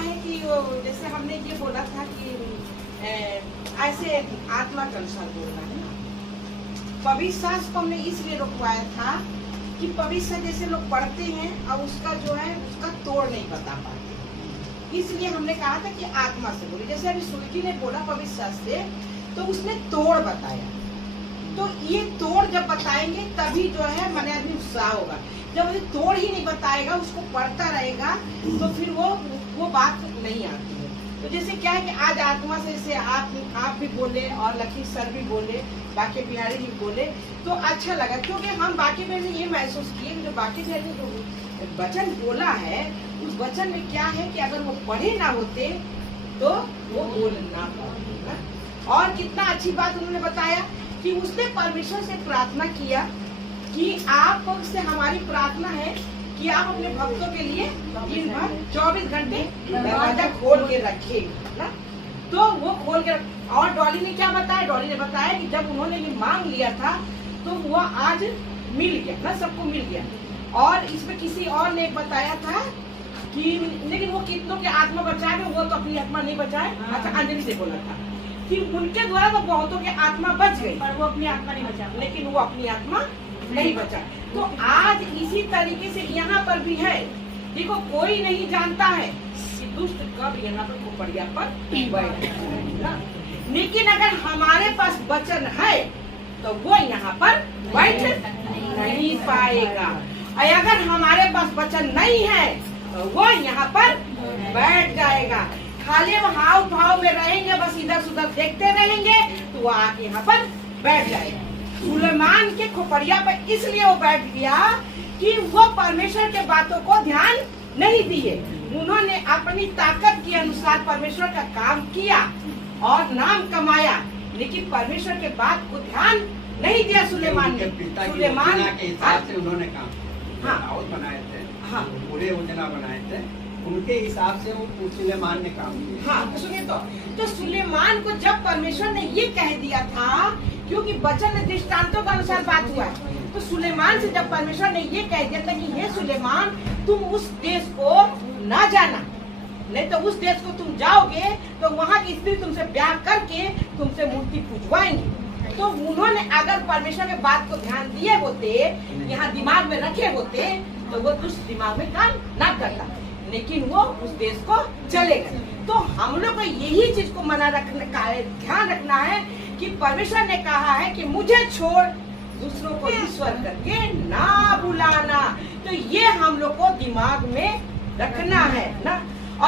है कि वो जैसे हमने ये बोला था कि ऐसे आत्मा के अनुसार बोलना है ना। पवित्र शास्त्र को हमने इसलिए रोकवाया था कि पवित्र जैसे लोग पढ़ते हैं और उसका जो है उसका तोड़ नहीं बता पाते, इसलिए हमने कहा था कि आत्मा से बोले। जैसे अभी सुल्की ने बोला पवित्र शास्त्र से, तो उसने तोड़ बताया। तो ये तोड़ जब बताएंगे तभी जो है मन आदमी उत्साह होगा। जब ये तोड़ ही नहीं बताएगा, उसको पढ़ता रहेगा, तो फिर वो बात नहीं आती है। तो जैसे क्या है कि आज आत्मा से जैसे आप भी बोले और लखी सर भी बोले, बाकी बिहारी जी बोले, तो अच्छा लगा। क्योंकि हम बाकी में ये महसूस किए कि जो बाकी ने जो वचन बोला है, उस वचन में क्या है कि अगर वो पढ़े ना होते तो वो बोल ना पाते। और कितना अच्छी बात उन्होंने बताया कि उसने परमेश्वर से प्रार्थना किया कि आप से हमारी प्रार्थना है कि आप अपने भक्तों के लिए दिन भर 24 घंटे दरवाजा खोल के रखे ना। तो वो खोल के और डॉली ने क्या बताया? डॉली ने बताया कि जब उन्होंने ये मांग लिया था तो वो आज मिल गया ना, सबको मिल गया। और इसमें किसी और ने बताया था कि लेकिन वो कितनों के आत्मा बचाए, वो तो अपनी आत्मा नहीं बचाए। अच्छा, अंजलि से बोला था कि उनके द्वारा तो बहुतों के आत्मा बच गई, पर वो अपनी आत्मा नहीं बचा, लेकिन वो अपनी आत्मा नहीं बचा। तो आज इसी तरीके से यहाँ पर भी है। देखो, कोई नहीं जानता है कि दुष्ट कब यहाँ पर खोपड़िया पर बैठेगा, लेकिन अगर हमारे पास वचन है तो वो यहाँ पर बैठ नहीं पाएगा। और अगर हमारे पास वचन नहीं है तो वो यहाँ पर बैठ जाएगा। खाली वो हाव भाव में रहेंगे, बस इधर उधर देखते रहेंगे, तो वो आके यहाँ पर बैठ जाएगा। सुलेमान के खोपड़िया पर इसलिए वो बैठ गया कि वो परमेश्वर के बातों को ध्यान नहीं दिए। उन्होंने अपनी ताकत के अनुसार परमेश्वर का काम किया और नाम कमाया, लेकिन परमेश्वर के बात को ध्यान नहीं दिया सुलेमान ने। सुलेमान के हिसाब से उन्होंने काम हाँ बनाए थे, हाँ पूरे योजना बनाए थे, उनके हिसाब से वो सुलेमान ने काम किया। हाँ, सुनिए तो सुलेमान को जब परमेश्वर ने ये कह दिया था, क्योंकि वचन दृष्टांतों के अनुसार बात हुआ है, तो सुलेमान से जब परमेश्वर ने ये कह दिया था कि हे सुलेमान, तुम उस देश को ना जाना, नहीं तो उस देश को तुम जाओगे तो वहाँ की स्त्री तुमसे ब्याह करके तुमसे मूर्ति पूजवाएंगे। तो उन्होंने अगर परमेश्वर के बात को ध्यान दिए होते, यहाँ दिमाग में रखे होते, तो वो दुष्ट दिमाग में काम ना करता, लेकिन वो उस देश को चले गए। तो हम लोग को यही चीज को मना रखने का ध्यान रखना है कि परमेश्वर ने कहा है कि मुझे छोड़ दूसरों को ईश्वर करके ना बुलाना। तो ये हम लोग को दिमाग में रखना है ना।